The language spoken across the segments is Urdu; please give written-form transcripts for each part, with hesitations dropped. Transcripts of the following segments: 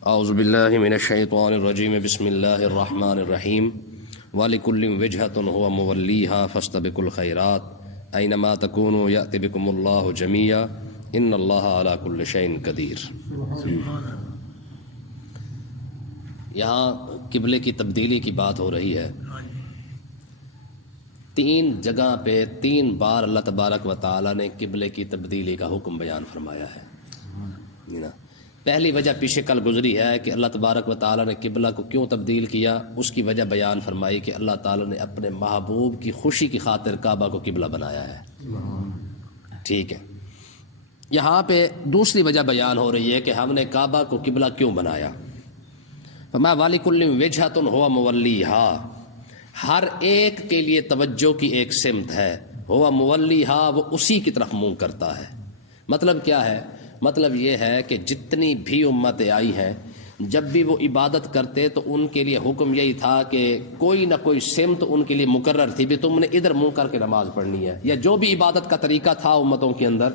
اعوذ باللہ من الشیطان الرجیم بسم اللہ الرحمن الرحیم وَلِكُلٍّ وِجْهَةٌ هُوَ مُوَلِّيهَا فَاسْتَبِقُوا الْخَيْرَاتِ أَيْنَمَا تَكُونُوا يَأْتِ بِكُمُ اللَّهُ جَمِيعًا إِنَّ اللَّهَ عَلَى كُلِّ شَيْءٍ قَدِيرٌ۔ یہاں قبلے کی تبدیلی کی بات ہو رہی ہے۔ تین جگہ پہ 3 بار اللہ تبارک و تعالیٰ نے قبلے کی تبدیلی کا حکم بیان فرمایا ہے۔ پہلی وجہ پیچھے کل گزری ہے کہ اللہ تبارک و تعالیٰ نے قبلہ کو کیوں تبدیل کیا، اس کی وجہ بیان فرمائی کہ اللہ تعالیٰ نے اپنے محبوب کی خوشی کی خاطر کعبہ کو قبلہ بنایا ہے۔ ٹھیک ہے، یہاں پہ دوسری وجہ بیان ہو رہی ہے کہ ہم نے کعبہ کو قبلہ کیوں بنایا۔ فرمایا وَلِكُلٍّ وِجْهَةٌ هُوَ مُوَلِّيهَا، ہر ایک کے لیے توجہ کی ایک سمت ہے، ہوا مُوَلِّيهَا، وہ اسی کی طرف منہ کرتا ہے۔ مطلب کیا ہے؟ مطلب یہ ہے کہ جتنی بھی امتیں آئی ہیں، جب بھی وہ عبادت کرتے تو ان کے لیے حکم یہی تھا کہ کوئی نہ کوئی سمت ان کے لیے مقرر تھی، بھی تم نے ادھر منہ کر کے نماز پڑھنی ہے، یا جو بھی عبادت کا طریقہ تھا امتوں کے اندر،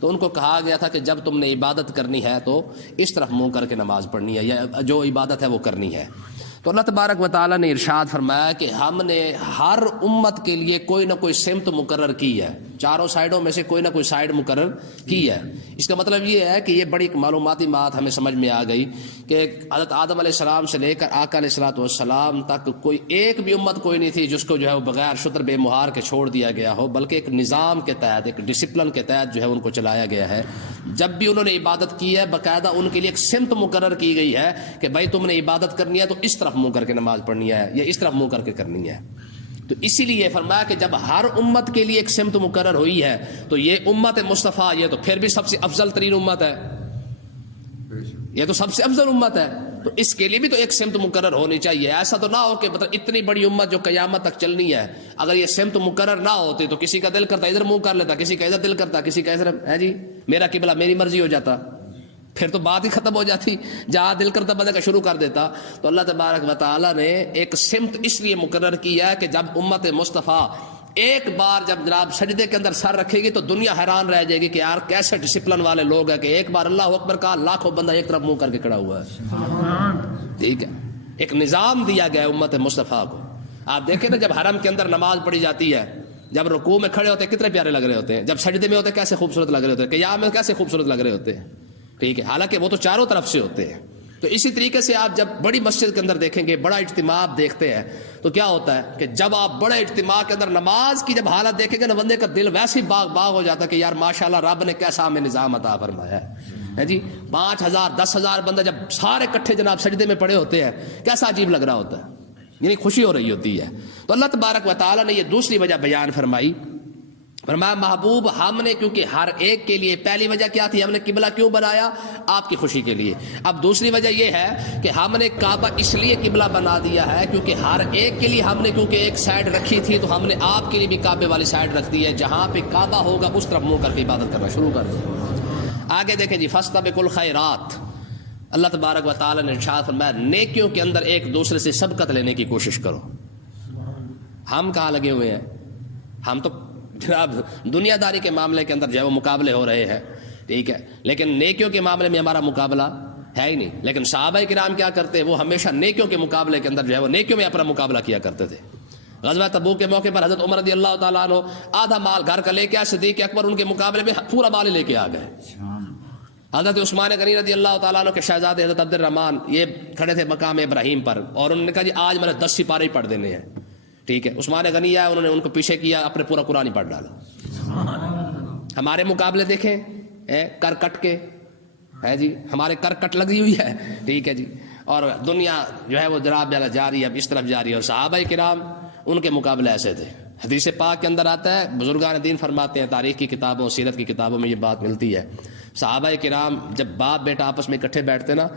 تو ان کو کہا گیا تھا کہ جب تم نے عبادت کرنی ہے تو اس طرف منہ کر کے نماز پڑھنی ہے، یا جو عبادت ہے وہ کرنی ہے۔ تو اللہ تبارک و تعالیٰ نے ارشاد فرمایا کہ ہم نے ہر امت کے لیے کوئی نہ کوئی سمت مقرر کی ہے، چاروں سائڈوں میں سے کوئی نہ کوئی سائڈ مقرر کی ہے۔ اس کا مطلب یہ ہے کہ یہ بڑی معلوماتی بات ہمیں سمجھ میں آ گئی کہ حضرت آدم علیہ السلام سے لے کر آقا علیہ السلام تک کوئی ایک بھی امت کوئی نہیں تھی جس کو جو ہے وہ بغیر شتر بے مہار کے چھوڑ دیا گیا ہو، بلکہ ایک نظام کے تحت، ایک ڈسپلن کے تحت جو ہے ان کو چلایا گیا ہے۔ جب بھی انہوں نے عبادت کی ہے، باقاعدہ ان کے لیے ایک سمت مقرر کی گئی ہے کہ بھائی تم نے عبادت کرنی ہے تو اس طرف منہ کر کے نماز پڑھنی ہے، یا اس طرف منہ کر کے کرنی ہے۔ تو اسی لیے فرمایا کہ جب ہر امت کے لیے ایک سمت مقرر ہوئی ہے تو یہ امت مصطفیٰ، یہ تو پھر بھی سب سے افضل ترین امت ہے، یہ تو سب سے افضل امت ہے، تو اس کے لیے بھی تو ایک سمت مقرر ہونی چاہیے۔ ایسا تو نہ ہو کہ مطلب اتنی بڑی امت جو قیامت تک چلنی ہے، اگر یہ سمت مقرر نہ ہوتی تو کسی کا دل کرتا ادھر منہ کر لیتا، کسی کا ادھر دل کرتا، کسی کا ادھر ہے جی میرا قبلہ میری مرضی ہو جاتا، پھر تو بات ہی ختم ہو جاتی، جہاں دل کرتا بندے کا شروع کر دیتا۔ تو اللہ تبارک و تعالیٰ نے ایک سمت اس لیے مقرر کی ہے کہ جب امت مصطفیٰ ایک بار جب جناب سجدے کے اندر سر رکھے گی تو دنیا حیران رہ جائے گی کہ یار کیسے ڈسپلن والے لوگ ہیں کہ ایک بار اللہ اکبر کہا لاکھوں بندہ ایک طرف منہ کر کے کھڑا ہوا ہے۔ ٹھیک ہے، ایک نظام دیا گیا ہے امت مصطفیٰ کو۔ آپ دیکھیں نا، جب حرم کے اندر نماز پڑھی جاتی ہے، جب رکوع میں کھڑے ہوتے ہیں کتنے پیارے لگ رہے ہوتے ہیں، جب سجدے میں ہوتے ہیں کیسے خوبصورت لگ رہے ہوتے ہیں، قیام میں کیسے خوبصورت لگ رہے ہوتے ہیں۔ ٹھیک ہے، حالانکہ وہ تو چاروں طرف سے ہوتے ہیں۔ تو اسی طریقے سے آپ جب بڑی مسجد کے اندر دیکھیں گے، بڑا اجتماع آپ دیکھتے ہیں، تو کیا ہوتا ہے کہ جب آپ بڑے اجتماع کے اندر نماز کی جب حالت دیکھیں گے نا، بندے کا دل ویسے ہی باغ باغ ہو جاتا ہے کہ یار ماشاءاللہ رب نے کیسا ہمیں نظام عطا فرمایا ہے جی۔ 5000 10,000 بندہ جب سارے کٹھے جناب سجدے میں پڑے ہوتے ہیں، کیسا عجیب لگ رہا ہوتا ہے، یعنی خوشی ہو رہی ہوتی ہے۔ تو اللہ تبارک و تعالیٰ نے یہ دوسری وجہ بیان فرمائی، فرمایا محبوب ہم نے کیونکہ ہر ایک کے لیے، پہلی وجہ کیا تھی، ہم نے قبلہ کیوں بنایا؟ آپ کی خوشی کے لیے۔ اب دوسری وجہ یہ ہے کہ ہم نے کعبہ اس لیے قبلہ بنا دیا ہے کیونکہ ہر ایک کے لیے ہم نے کیونکہ ایک سائڈ رکھی تھی، تو ہم نے آپ کے لیے بھی کعبے والی سائڈ رکھ دی ہے، جہاں پہ کعبہ ہوگا اس طرف منہ کر کے عبادت کرنا شروع کر دیں۔ آگے دیکھیں جی، فاستبقوا الخیرات، اللہ تبارک و تعالیٰ نے ارشاد فرمایا نیکیوں کے اندر ایک دوسرے سے سبقت لینے کی کوشش کرو۔ ہم کہاں لگے ہوئے ہیں؟ ہم تو جناب دنیا داری کے معاملے کے اندر جو ہے وہ مقابلے ہو رہے ہیں، ٹھیک ہے، لیکن نیکیوں کے معاملے میں ہمارا مقابلہ ہے ہی نہیں۔ لیکن صحابہ کرام کیا کرتے، وہ ہمیشہ نیکیوں کے مقابلے کے اندر جو ہے وہ نیکیوں میں اپنا مقابلہ کیا کرتے تھے۔ غزوہ تبوک کے موقع پر حضرت عمر رضی اللہ تعالیٰ عنہ آدھا مال گھر کا لے کے آئے، صدیق اکبر ان کے مقابلے میں پورا مال لے کے آ گئے۔ حضرت عثمان غنی رضی اللہ تعالیٰ عنہ کے شہزادے حضرت عبد الرحمن یہ کھڑے تھے مقام ابراہیم پر، اور انہوں نے کہا جی آج میں نے 10 سپارے ہی پڑھ دینے ہیں۔ ٹھیک ہے، عثمان غنی آئے، انہوں نے ان کو پیچھے کیا، اپنے پورا قرآن ہی پڑھ ڈالا۔ ہمارے مقابلے دیکھیں کر کٹ کے ہے جی، ہمارے کر کٹ لگی ہوئی ہے، ٹھیک ہے جی، اور دنیا جو ہے وہ جناب جا رہی ہے، اب اس طرف جا رہی ہے۔ اور صحابہ کرام ان کے مقابلے ایسے تھے۔ حدیث پاک کے اندر آتا ہے، بزرگان دین فرماتے ہیں، تاریخ کی کتابوں سیرت کی کتابوں میں یہ بات ملتی ہے، صحابہ کرام جب باپ بیٹا آپس میں اکٹھے بیٹھتے نا،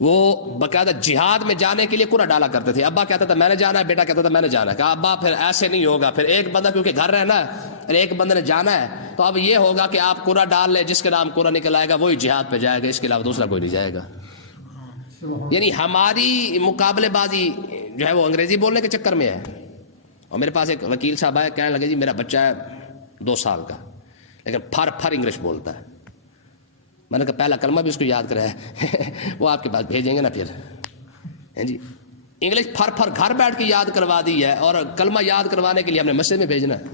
وہ باقاعدہ جہاد میں جانے کے لیے قرعہ ڈالا کرتے تھے۔ ابا کہتا تھا میں نے جانا ہے، بیٹا کہتا تھا میں نے جانا ہے۔ کہا ابا پھر ایسے نہیں ہوگا، پھر ایک بندہ کیونکہ گھر رہنا ہے اور ایک بندے نے جانا ہے، تو اب یہ ہوگا کہ آپ قرعہ ڈال لیں، جس کے نام قرعہ نکل آئے گا وہی جہاد پہ جائے گا، اس کے علاوہ دوسرا کوئی نہیں جائے گا۔ یعنی ہماری مقابلے بازی جو ہے وہ انگریزی بولنے کے چکر میں ہے۔ اور میرے پاس ایک وکیل صاحب آئے، کہنے لگے جی میرا بچہ ہے 2 سال کا، لیکن پھر انگلش بولتا ہے۔ میں نے کہا پہلا کلمہ بھی اس کو یاد کرایا وہ آپ کے پاس بھیجیں گے نا پھر جی انگلش پھر گھر بیٹھ کے یاد کروا دی ہے اور کلمہ یاد کروانے کے لیے ہم نے مسجد میں بھیجنا ہے.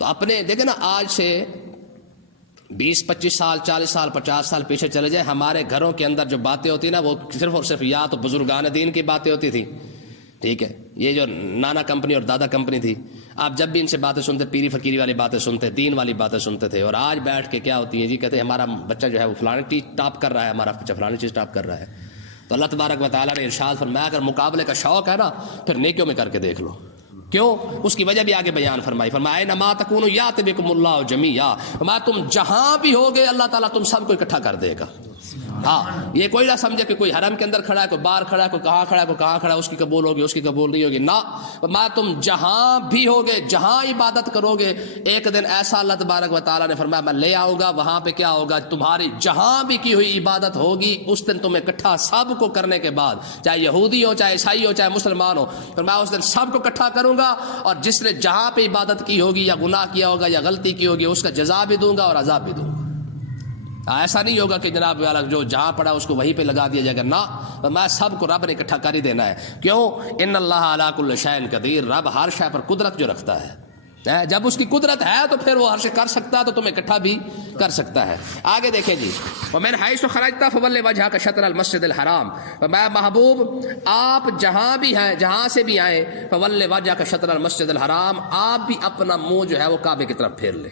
تو اپنے دیکھیں نا آج سے 20-25 سال 40 سال 50 سال پیچھے چلے جائیں, ہمارے گھروں کے اندر جو باتیں ہوتی ہیں نا وہ صرف اور صرف یا تو بزرگان دین کی باتیں ہوتی تھی, ٹھیک ہے, یہ جو نانا کمپنی اور دادا کمپنی تھی, آپ جب بھی ان سے باتیں سنتے پیری فقیری والی باتیں سنتے, دین والی باتیں سنتے تھے. اور آج بیٹھ کے کیا ہوتی ہیں جی, کہتے ہیں ہمارا بچہ جو ہے وہ فلانی چیز ٹاپ کر رہا ہے, ہمارا بچہ فلانی چیز ٹاپ کر رہا ہے. تو اللہ تبارک و تعالیٰ نے ارشاد فرمایا اگر مقابلے کا شوق ہے نا پھر نیکیوں میں کر کے دیکھ لو. کیوں؟ اس کی وجہ بھی آگے بیان فرمایا انما تکونوا یات بکم اللہ جمیعا, فرمایا تم جہاں بھی ہوگے اللہ تعالیٰ تم سب کو اکٹھا کر دے گا. ہاں یہ کوئی نہ سمجھے کہ کوئی حرم کے اندر کھڑا ہے, کوئی باہر کھڑا ہے, کوئی کہاں کھڑا ہے, کوئی کہاں کھڑا ہے, اس کی قبول ہوگی اس کی قبول نہیں ہوگی. نہ, فرمایا تم جہاں بھی ہوگے جہاں عبادت کرو گے ایک دن ایسا اللہ تبارک و تعالیٰ نے فرمایا میں لے آؤں گا, وہاں پہ کیا ہوگا, تمہاری جہاں بھی کی ہوئی عبادت ہوگی اس دن تمہیں اکٹھا سب کو کرنے کے بعد, چاہے یہودی ہو چاہے عیسائی ہو چاہے مسلمان ہو, فرمایا اس دن سب کو اکٹھا کروں گا اور جس نے جہاں پہ عبادت کی ہوگی یا گناہ کیا ہوگا یا غلطی کی ہوگی اس کا جزا بھی دوں گا اور عذاب بھی دوں گا. ایسا نہیں ہوگا کہ جناب والا جو جہاں پڑا اس کو وہیں پہ لگا دیا جائے گا. نہ, میں سب کو رب نے اکٹھا کر ہی دینا ہے. کیوں؟ ان اللہ علی کل شیء قدیر, رب ہر شے پر قدرت جو رکھتا ہے, جب اس کی قدرت ہے تو پھر وہ ہر شے کر سکتا ہے, تو تمہیں اکٹھا بھی کر سکتا ہے. آگے دیکھیں جی, ومن حیث خرجت فول وجهک شطر المسجد الحرام, میں محبوب آپ جہاں بھی ہیں جہاں سے بھی آئیں, فول وجهک شطر المسجد الحرام, آپ بھی اپنا منہ جو ہے وہ کعبے کی طرف پھیر لیں.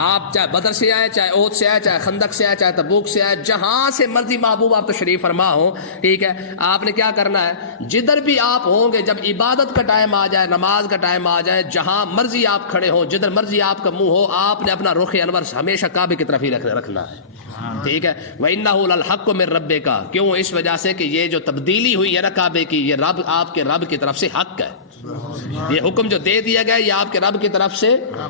آپ چاہے بدر سے آئے, چاہے احد سے آئے, چاہے خندق سے آئے, چاہے تبوک سے آئے, جہاں سے مرضی محبوب آپ تشریف فرما ہو, ٹھیک ہے, آپ نے کیا کرنا ہے, جدھر بھی آپ ہوں گے جب عبادت کا ٹائم آ جائے, نماز کا ٹائم آ جائے, جہاں مرضی آپ کھڑے ہوں, جدھر مرضی آپ کا منہ ہو, آپ نے اپنا رخ انور ہمیشہ کعبے کی طرف ہی رکھنا ہے. ٹھیک ہے, وَإِنَّهُ لَلْحَقُّ مِن رَبِّكَ, کیوں؟ اس وجہ سے کہ یہ جو تبدیلی ہوئی ہے نا کعبے کی, یہ رب آپ کے رب کی طرف سے حق ہے. یہ حکم جو دے دیا گیا یہ آپ کے رب کی طرف سے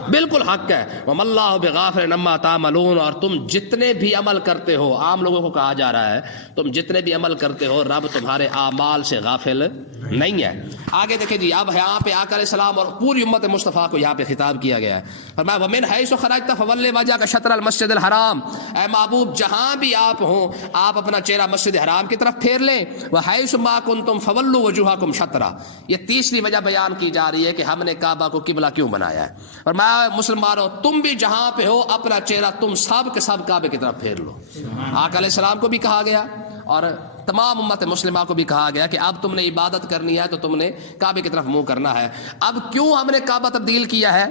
بالکل حق ہے. وَمَا اللَّهُ بِغَافِلٍ عَمَّا تَعْمَلُونَ, اور تم جتنے بھی عمل کرتے ہو, عام لوگوں کو کہا جا رہا ہے تم جتنے بھی عمل کرتے ہو رب تمہارے اعمال سے غافل نہیں ہے. آگے دیکھیں جی, اب یہاں پہ آقا علیہ السلام اور پوری امت مصطفیٰ کو یہاں پہ خطاب کیا گیا ہے. فرمایا وَمِنْ حَيْثُ خَرَجْتَ فَوَلِّ وَجْهَكَ شَطْرَ الْمَسْجِدِ الْحَرَامِ, اے محبوب جہاں بھی آپ ہوں آپ اپنا چہرہ مسجد حرام کی طرف پھیر لیں. وَحَيْثُ مَا كُنْتُمْ فَوَلُّوا وُجُوهَكُمْ شَطْرَهُ, یہ تیسری وجہ بیان کی جا رہی ہے کہ ہم نے کعبہ کو قبلہ کیوں بنایا ہے. اور میں مسلمانوں تم بھی جہاں پہ ہو اپنا چہرہ تم سب کے سب کعبے کی طرف پھیر لو. آقا علیہ السلام کو بھی کہا گیا اور تمام امت مسلمہ کو بھی کہا گیا کہ اب تم نے عبادت کرنی ہے تو تم نے کعبے کی طرف منہ کرنا ہے. اب کیوں ہم نے کعبہ تبدیل کیا ہے,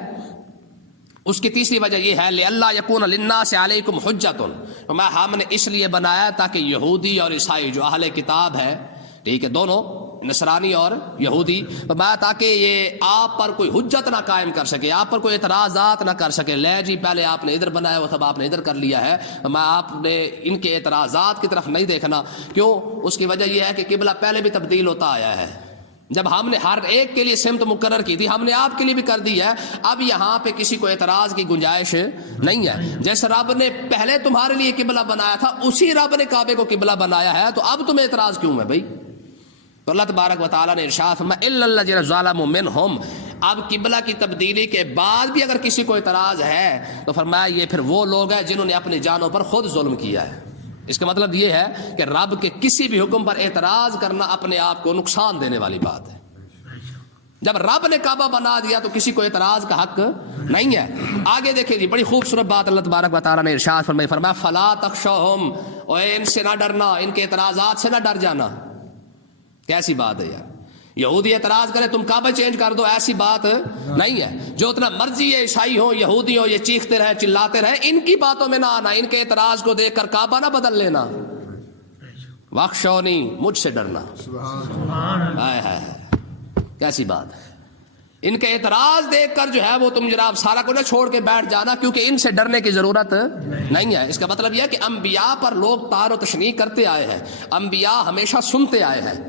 اس کی تیسری وجہ یہ ہے لِأَلَّا يَكُونَ لِلنَّاسِ عَلَيْكُمْ حُجَّةٌ, میں ہم نے اس لیے بنایا تاکہ یہودی اور عیسائی جو اہل کتاب ہے, ٹھیک ہے, دونوں نصرانی اور یہودی, تاکہ یہ آپ پر کوئی حجت نہ قائم کر سکے, آپ پر کوئی اعتراضات نہ کر سکے. لے جی پہلے آپ نے ادھر بنایا وہ تب آپ نے ادھر کر لیا ہے, میں آپ نے ان کے اعتراضات کی طرف نہیں دیکھنا. کیوں؟ اس کی وجہ یہ ہے کہ قبلہ پہلے بھی تبدیل ہوتا آیا ہے. جب ہم نے ہر ایک کے لیے سمت مقرر کی تھی ہم نے آپ کے لیے بھی کر دی ہے. اب یہاں پہ کسی کو اعتراض کی گنجائش نہیں ہے. جیسے رب نے پہلے تمہارے لیے قبلہ بنایا تھا اسی رب نے کعبے کو قبلہ بنایا ہے, تو اب تمہیں اعتراض کیوں ہے بھائی. تو اللہ تبارک و تعالیٰ نے ارشاد فرمایا اِلَّا الَّذِينَ ظَلَمُوا مِنْهُمْ, اب قبلہ کی تبدیلی کے بعد بھی اگر کسی کو اعتراض ہے تو فرمایا یہ پھر وہ لوگ ہیں جنہوں نے اپنی جانوں پر خود ظلم کیا ہے. اس کا مطلب یہ ہے کہ رب کے کسی بھی حکم پر اعتراض کرنا اپنے آپ کو نقصان دینے والی بات ہے. جب رب نے کعبہ بنا دیا تو کسی کو اعتراض کا حق نہیں ہے. آگے دیکھیں جی, بڑی خوبصورت بات اللہ تبارک و تعالیٰ نے ارشاد فرمایا فَلَا تَخْشَوْهُمْ, اور ان سے نہ ڈرنا, ان کے اعتراضات سے نہ ڈر جانا. کیسی بات ہے یار, یہودی اعتراض کرے تم کعبہ چینج کر دو, ایسی بات نہیں ہے. جو اتنا مرضی ہے عیسائی ہو یہودی ہو یہ چیختے رہے چلاتے رہے, ان کی باتوں میں نہ آنا, ان کے اعتراض کو دیکھ کر کعبہ نہ بدل لینا. واخشونی, مجھ سے ڈرنا. ہائے ہائے کیسی بات ہے. ان کے اعتراض دیکھ کر جو ہے وہ تم جناب سارا کو نہ چھوڑ کے بیٹھ جانا, کیونکہ ان سے ڈرنے کی ضرورت نہیں ہے. اس کا مطلب یہ ہے کہ انبیاء پر لوگ تار و تشنیع کرتے آئے ہیں, انبیاء ہمیشہ سنتے آئے ہیں.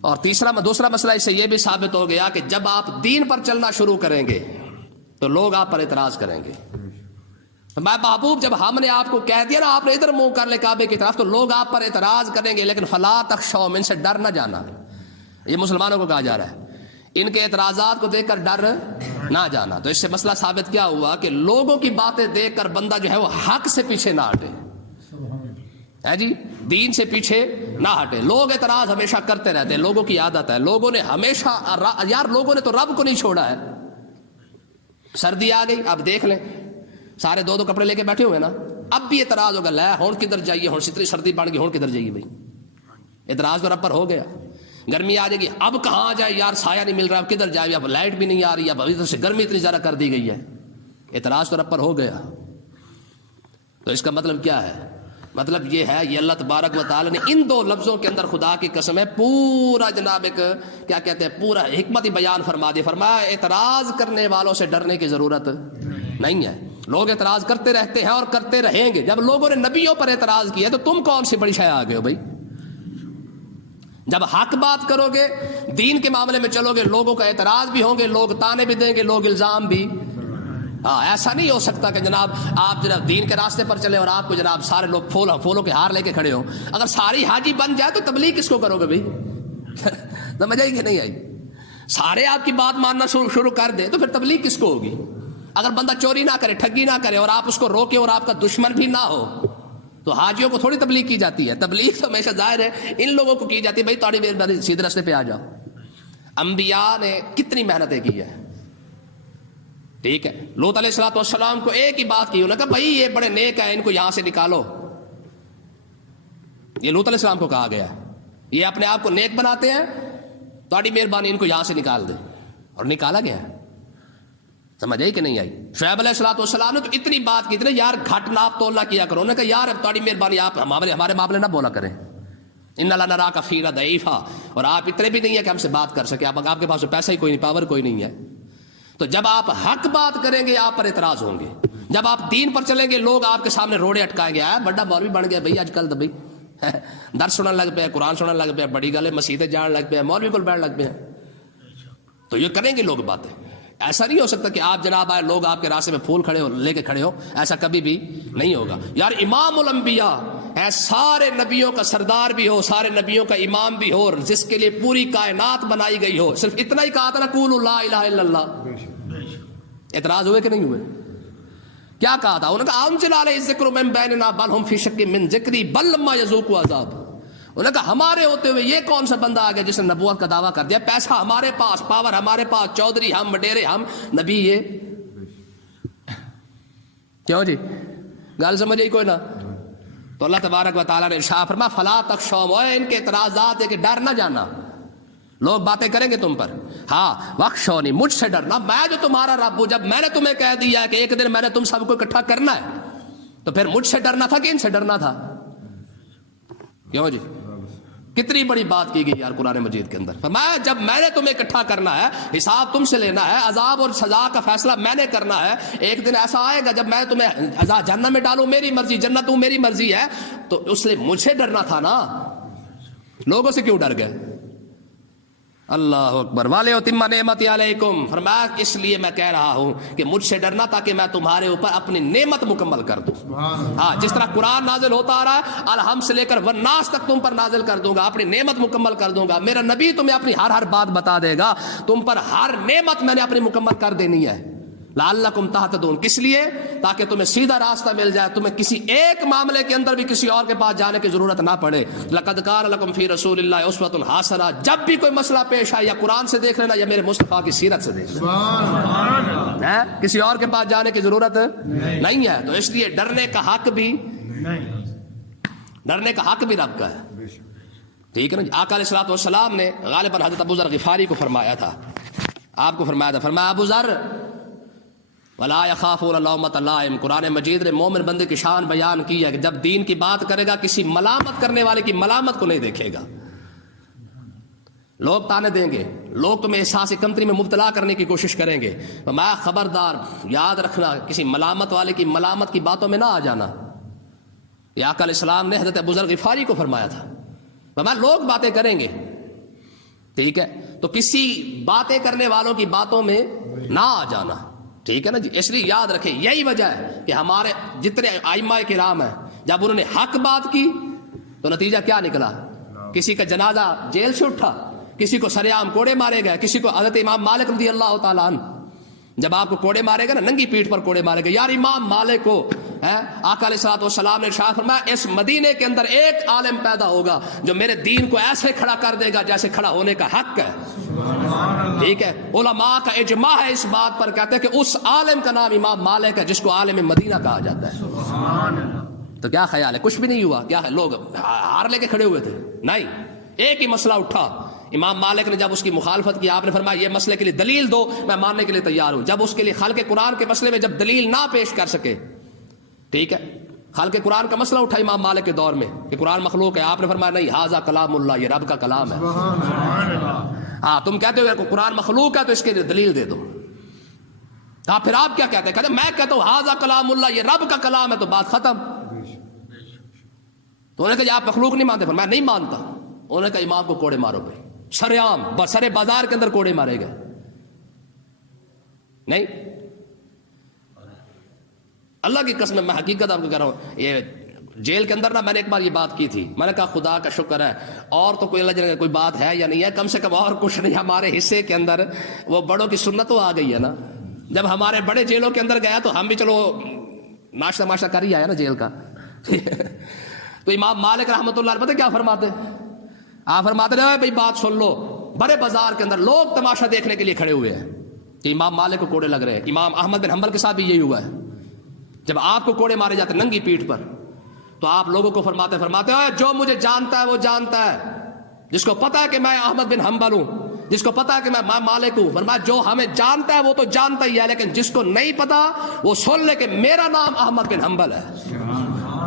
اور دوسرا مسئلہ اس سے یہ بھی ثابت ہو گیا کہ جب آپ دین پر چلنا شروع کریں گے تو لوگ آپ پر اعتراض کریں گے. میں محبوب جب ہم نے آپ کو کہہ دیا نا آپ نے ادھر منہ کر لے کعبے کی طرف, تو لوگ آپ پر اعتراض کریں گے, لیکن فلا تخشوہم, ان سے ڈر نہ جانا. یہ مسلمانوں کو کہا جا رہا ہے. ان کے اعتراضات کو دیکھ کر ڈر نہ جانا. تو اس سے مسئلہ ثابت کیا ہوا کہ لوگوں کی باتیں دیکھ کر بندہ جو ہے وہ حق سے پیچھے نہ ہٹے ہے جی, دین سے پیچھے نہ ہٹے. لوگ اعتراض ہمیشہ کرتے رہتے ہیں, لوگوں کی عادت ہے. لوگوں نے ہمیشہ یار لوگوں نے تو رب کو نہیں چھوڑا ہے. سردی آ گئی, اب دیکھ لیں سارے دو دو کپڑے لے کے بیٹھے ہوئے نا, اب بھی اعتراض ہوگا لے ہون کدھر جائیے, ہون اتنی سردی بڑھ گئی, ہون کدھر جائیے بھائی. اعتراض تو رب پر ہو گیا. گرمی آ جائے گی, اب کہاں جائے یار, سایہ نہیں مل رہا, اب کدھر جائے, اب لائٹ بھی نہیں آ رہی, اب ادھر سے گرمی اتنی زیادہ کر دی گئی ہے. اعتراض تو رب پر ہو گیا. تو اس کا مطلب کیا ہے؟ مطلب یہ ہے, یہ اللہ تبارک و تعالی نے ان دو لفظوں کے اندر خدا کی قسم ہے پورا جناب ایک کیا کہتے ہیں پورا حکمت بیان فرما دی. فرمایا اعتراض کرنے والوں سے ڈرنے کی ضرورت نہیں ہے. لوگ اعتراض کرتے رہتے ہیں اور کرتے رہیں گے. جب لوگوں نے نبیوں پر اعتراض کیا تو تم کون سی بڑی شے آ گئے ہو بھائی؟ جب حق بات کرو گے, دین کے معاملے میں چلو گے, لوگوں کا اعتراض بھی ہوں گے, لوگ تانے بھی دیں گے, لوگ الزام بھی. ہاں, ایسا نہیں ہو سکتا کہ جناب آپ جناب دین کے راستے پر چلے اور آپ کو جناب سارے لوگ پھولوں کے ہار لے کے کھڑے ہو. اگر ساری حاجی بن جائے تو تبلیغ کس کو کرو گے بھائی؟ سمجھ آئی کہ نہیں آئی؟ سارے آپ کی بات ماننا شروع کر دیں تو پھر تبلیغ کس کو ہوگی؟ اگر بندہ چوری نہ کرے, ٹھگی نہ کرے اور آپ اس کو روکے اور آپ کا دشمن بھی نہ ہو تو حاجیوں کو تھوڑی تبلیغ کی جاتی ہے. تبلیغ تو ہمیشہ ظاہر ہے ان لوگوں کو کی جاتی ہے, بھائی تھوڑی دیر سیدھے راستے پہ آ جاؤ. انبیاء نے کتنی محنتیں کی ہے, ٹھیک ہے. لوط علیہ الصلوۃ والسلام کو ایک ہی بات کی, انہوں نے کہا بھائی یہ بڑے نیک ہیں, ان کو یہاں سے نکالو. یہ لوط علیہ السلام کو کہا گیا ہے, یہ اپنے آپ کو نیک بناتے ہیں, تھوڑی مہربانی ان کو یہاں سے نکال دے. اور نکالا گیا. سمجھ آئی کہ نہیں آئی؟ شعیب علیہ الصلوۃ والسلام نے تو اتنی بات کی تھی نا, یار گھٹ ناپ تول نہ کیا کرو. انہوں نے کہا یار اب تھوڑی مہربانی آپ ہمارے معاملے نہ بولا کریں, ان لنراک فینا ضعیفا, اور آپ اتنے بھی نہیں ہے کہ ہم سے بات کر سکے, آپ کے پاس تو پیسہ ہی کوئی نہیں, پاور کوئی نہیں ہے. تو جب آپ حق بات کریں گے آپ پر اعتراض ہوں گے. جب آپ دین پر چلیں گے لوگ آپ کے سامنے روڑے اٹکائیں گے, بڑا مولوی بن گیا بھائی آج کل تو بھائی درس سنن لگ پہ, قرآن سنن لگ پہ, بڑی گل ہے مسیحیں جان لگ پہ, مولوی کو بیٹھ لگ پہ. تو یہ کریں گے لوگ باتیں. ایسا نہیں ہو سکتا کہ آپ جناب آئے لوگ آپ کے راستے میں پھول کھڑے ہو لے کے کھڑے ہو, ایسا کبھی بھی نہیں ہوگا. یار امام الانبیاء ہے, سارے نبیوں کا سردار بھی ہو, سارے نبیوں کا امام بھی ہو, اور جس کے لیے پوری کائنات بنائی گئی ہو, صرف اتنا ہی کہا تھا نا قولوا لا الہ الا اللہ. اعتراض ہوئے کہ نہیں ہوئے؟ کیا کہا تھا؟ انہوں نے کہا انزل علیہ الذکر من بیننا بل ہم فی شک من ذکری بل لما یذوقوا عذاب. انہوں نے کہا ہمارے ہوتے ہوئے یہ کون سا بندہ آ گیا جس نے نبوت کا دعویٰ کر دیا, پیسہ ہمارے پاس, پاور ہمارے پاس, چودھری ہم, وڈیرے ہم, نبی یہ. کیوں جی گل سمجھ آئی کوئی نہ؟ تو اللہ تبارک و تعالیٰ نے ارشاد فرمایا فلا تخشوہم, ان کے اعتراضات ہے کہ ڈر نہ جانا, لوگ باتیں کریں گے تم پر. ہاں وخشونی, مجھ سے ڈرنا, میں جو تمہارا رب ہوں. جب میں نے تمہیں کہہ دیا ہے کہ ایک دن میں نے تم سب کو اکٹھا کرنا ہے تو پھر مجھ سے ڈرنا تھا کہ ان سے ڈرنا تھا؟ کیوں جی؟ کتنی بڑی بات کی گئی یار قرآن مجید کے اندر. فرمایا جب میں نے تمہیں اکٹھا کرنا ہے, حساب تم سے لینا ہے, عذاب اور سزا کا فیصلہ میں نے کرنا ہے. ایک دن ایسا آئے گا جب میں تمہیں جہنم میں ڈالوں, میری مرضی, جنت ہوں میری مرضی ہے, تو اس لیے مجھے ڈرنا تھا نا. لوگوں سے کیوں ڈر گئے؟ اللہ اکبر. وَلِيُتِمَّ نِعْمَتِي عَلَيْكُمْ, فرمایا اس لیے میں کہہ رہا ہوں کہ مجھ سے ڈرنا تاکہ میں تمہارے اوپر اپنی نعمت مکمل کر دوں. ہاں, جس طرح قرآن نازل ہوتا آ رہا ہے, الحمد سے لے کر والناس تک تم پر نازل کر دوں گا, اپنی نعمت مکمل کر دوں گا. میرا نبی تمہیں اپنی ہر بات بتا دے گا, تم پر ہر نعمت میں نے اپنی مکمل کر دینی ہے. لعلکم تہتدون, کس لیے؟ تاکہ تمہیں سیدھا راستہ مل جائے, تمہیں کسی ایک معاملے کے اندر بھی کسی اور کے پاس جانے کی ضرورت نہ پڑے. لقد کان لکم فی رسول اللہ اسوۃ حسنہ, جب بھی کوئی مسئلہ پیش آئے یا قرآن سے دیکھ لینا یا میرے مصطفیٰ کی سیرت سے دیکھ لینا, کسی اور کے پاس جانے کی ضرورت نہیں ہے. تو اس لیے ڈرنے کا حق بھی رب کا ہے. ٹھیک ہے نا. آقا علیہ الصلوۃ والسلام نے غالباً حضرت ابو ذر غفاری کو فرمایا تھا, آپ کو فرمایا تھا, فرمایا ابو ذر وَلَا يَخَافُونَ لَوْمَةَ لَائِمٍ. قرآن مجید نے مومن بندے کی شان بیان کی ہے کہ جب دین کی بات کرے گا کسی ملامت کرنے والے کی ملامت کو نہیں دیکھے گا. لوگ تانے دیں گے, لوگ تمہیں احساس کمتری میں مبتلا کرنے کی کوشش کریں گے, میں خبردار یاد رکھنا کسی ملامت والے کی ملامت کی باتوں میں نہ آ جانا. یہ آقا علیہ السلام نے حضرت ابو ذر غفاری کو فرمایا تھا. میں لوگ باتیں کریں گے, ٹھیک ہے, تو کسی باتیں کرنے والوں کی باتوں میں نہ آ جانا. ٹھیک ہے نا جی. اس لیے یاد رکھیں یہی وجہ ہے کہ ہمارے جتنے ائمہ کرام ہیں جب انہوں نے حق بات کی تو نتیجہ کیا نکلا؟ کسی کا جنازہ جیل سے اٹھا, کسی کو سریعام کوڑے مارے گئے، کسی کو حضرت امام مالک رضی اللہ تعالیٰ عنہ جب آپ کو کوڑے مارے گا نا، ننگی پیٹھ پر کوڑے مارے گا، یار امام مالک کو آقا علیہ الصلوۃ والسلام نے ارشاد فرمایا اس مدینے کے اندر ایک عالم پیدا ہوگا جو میرے دین کو ایسے کھڑا کر دے گا جیسے کھڑا ہونے کا حق ہے۔ ٹھیک ہے، علماء کا اجماع ہے اس بات پر، کہتے ہیں کہ اس عالم کا نام امام مالک ہے جس کو عالم مدینہ کہا جاتا ہے۔ تو کیا خیال ہے، کچھ بھی نہیں ہوا کیا ہے؟ لوگ ہار لے کے کھڑے ہوئے تھے؟ نہیں، ایک ہی مسئلہ اٹھا، امام مالک نے جب اس کی مخالفت کی، آپ نے فرمایا یہ مسئلے کے لیے دلیل دو، میں ماننے کے لیے تیار ہوں۔ جب اس کے لیے خلق قرآن کے مسئلے میں جب دلیل نہ پیش کر سکے، ٹھیک ہے، خلق قرآن کا مسئلہ اٹھا امام مالک کے دور میں کہ قرآن مخلوق ہے، آپ نے فرمایا نہیں، ھذا کلام اللہ، یہ رب کا کلام ہے۔ ہاں تم کہتے ہو کہ قرآن مخلوق ہے تو اس کے لیے دلیل دے دو۔ ہاں پھر آپ کیا کہتے ہیں؟ کہتے ہیں میں کہتا ہوں ھذا کلام اللہ، یہ رب کا کلام ہے، تو بات ختم۔ تو انہوں نے کہا آپ مخلوق نہیں مانتے؟ فرمایا نہیں مانتا۔ انہوں نے کہا امام کو کوڑے مارو بھائی، سرعام سرے بازار کے اندر کوڑے مارے گئے۔ نہیں، اللہ کی قسم میں حقیقت آپ کو کہہ رہا ہوں، یہ جیل کے اندر نا میں نے ایک بار یہ بات کی تھی، میں نے کہا خدا کا شکر ہے اور تو کوئی اللہ جل کوئی بات ہے یا نہیں ہے، کم سے کم اور کچھ نہیں، ہمارے حصے کے اندر وہ بڑوں کی سنت تو آ گئی ہے نا۔ جب ہمارے بڑے جیلوں کے اندر گیا تو ہم بھی چلو ناشتہ ماشتہ کر ہی آیا نا جیل کا۔ تو امام مالک رحمۃ اللہ علیہ پتہ کیا فرماتے؟ آپ فرماتے رہے بھائی بات سن لو، بڑے بازار کے اندر لوگ تماشا دیکھنے کے لیے کھڑے ہوئے ہیں کہ امام مالک کو کوڑے لگ رہے ہیں۔ امام احمد بن حنبل کے ساتھ بھی یہی ہوا ہے، جب آپ کو کوڑے مارے جاتے ننگی پیٹھ پر تو آپ لوگوں کو فرماتے ہیں جو مجھے جانتا ہے وہ جانتا ہے، جس کو پتا ہے کہ میں احمد بن حنبل ہوں، جس کو پتا ہے کہ میں امام مالک ہوں، فرمایا جو ہمیں جانتا ہے وہ تو جانتا ہی ہے، لیکن جس کو نہیں پتا وہ سن لے کہ میرا نام احمد بن حنبل ہے،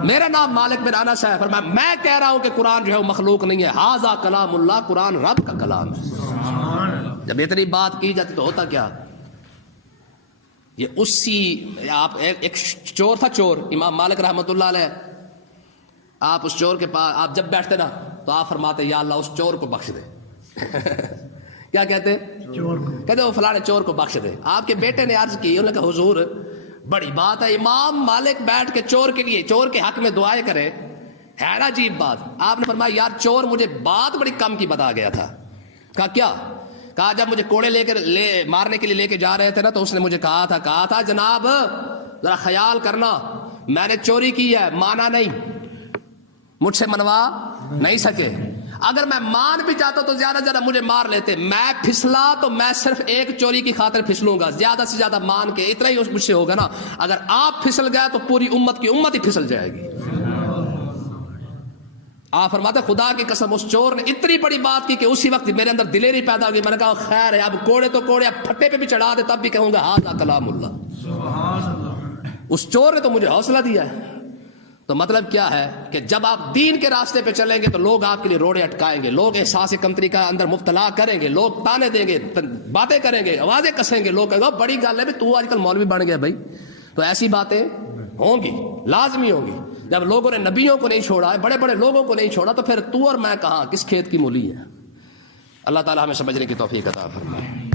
میرا نام مالک بن انس ہے۔ فرمایا میں کہہ رہا ہوں کہ قرآن جو ہے وہ مخلوق نہیں ہے، ھذا کلام اللہ، قرآن رب کا کلام ہے۔ جب اتنی بات کی جاتی تو ہوتا کیا؟ یہ اسی آپ ایک چور تھا، چور امام مالک رحمۃ اللہ علیہ، آپ اس چور کے پاس آپ جب بیٹھتے نا تو آپ فرماتے یا اللہ اس چور کو بخش دے۔ کیا کہتے؟ چور کو کہتے وہ فلاں چور کو بخش دے۔ آپ کے بیٹے نے عرض کی، انہوں نے کہا حضور بڑی بات ہے، امام مالک بیٹھ کے چور کے لیے چور کے حق میں دعائیں کرے، ہے نا عجیب بات۔ آپ نے فرمایا یار چور مجھے بات بڑی کم کی بتا گیا تھا۔ کہا کیا؟ کہا جب مجھے کوڑے مارنے کے لیے لے کے جا رہے تھے نا تو اس نے مجھے کہا تھا جناب ذرا خیال کرنا، میں نے چوری کی ہے، مانا نہیں، مجھ سے منوا نہیں سکے، اگر میں مان بھی جاتا تو زیادہ زیادہ مجھے مار لیتے، میں پھسلا تو میں صرف ایک چوری کی خاطر پھسلوں گا، زیادہ سے زیادہ مان کے اتنا ہی مجھ سے ہوگا نا، اگر آپ پھسل گئے تو پوری امت کی امت ہی پھسل جائے گی۔ آپ فرماتے خدا کی قسم اس چور نے اتنی بڑی بات کی کہ اسی وقت میرے اندر دلیری پیدا ہو گئی، میں نے کہا خیر ہے، اب کوڑے تو کوڑے، اب پھٹے پہ بھی چڑھا دے تب بھی کہوں گا ھذا کلام اللہ۔ اس چور نے تو مجھے حوصلہ دیا ہے۔ تو مطلب کیا ہے کہ جب آپ دین کے راستے پہ چلیں گے تو لوگ آپ کے لیے روڑے اٹکائیں گے، لوگ احساس کمتری کا اندر مبتلا کریں گے، لوگ تانے دیں گے، باتیں کریں گے، آوازیں کسیں گے، لوگ کہیں گے بڑی گل ہے بھی تو آج کل مولوی بن گیا بھائی۔ تو ایسی باتیں ہوں گی، لازمی ہوں گی۔ جب لوگوں نے نبیوں کو نہیں چھوڑا، بڑے بڑے لوگوں کو نہیں چھوڑا، تو پھر تو اور میں کہاں، کس کھیت کی مولی ہے؟ اللہ تعالی ہمیں سمجھنے کی توفیق عطا فرمائے۔